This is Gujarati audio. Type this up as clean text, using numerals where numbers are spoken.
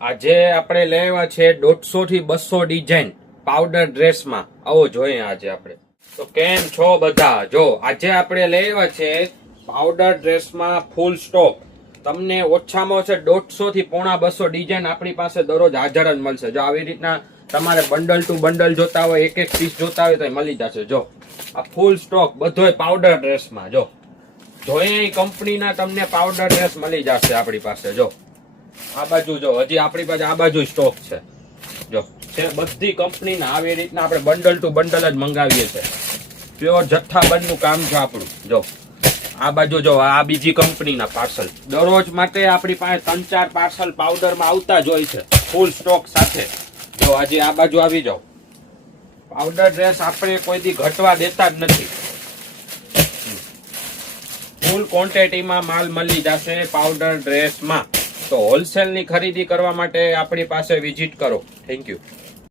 આજે આપણે લેવા છે 150 થી 200 ડિઝાઇન પાવડર ડ્રેસમાં. આવો જોઈએ આજે આપણે. તો કેમ છો બધા? જો આજે આપણે લેવા છે પાવડર ડ્રેસમાં ફૂલ સ્ટોક. તમને ઓછામાં ઓછા 150 થી પોણા 200 ડિઝાઇન આપણી પાસે દરરોજ હાજર જ મળશે. જો આવી રીતના તમારે બંડલ ટુ બંડલ જોતા હોય, એક એક પીસ જોતા હોય તો મળી જશે. જો આ ફૂલ સ્ટોક બધોય પાવડર ડ્રેસમાં. જો જોઈએ કંપનીના તમને પાવડર ડ્રેસ મળી જશે આપણી પાસે. જો આ બાજુ જો હજી આપણી પાસે આ બાજુ સ્ટોક છે. જો છે બધી કંપનીના આવી રીતના આપણે બંડલ ટુ બંડલ જ મંગાવીએ છીએ. પ્યોર જથ્થાબંધનું કામ છે આપણું. જો આ બાજુ જો આ બીજી કંપનીના પાર્સલ દરરોજ માટે આપણી પાસે 3-4 પાર્સલ પાવડરમાં આવતા જ હોય છે ફૂલ સ્ટોક સાથે. જો આજે આ બાજુ આવી જાઓ. પાવડર ડ્રેસ આપણે કોઈ દી ઘટવા દેતા જ નથી. ફૂલ ક્વોન્ટિટીમાં માલ મળી જશે પાવડર ડ્રેસમાં. તો હોલસેલની ખરીદી કરવા માટે આપણી પાસે વિઝિટ કરો. Thank you.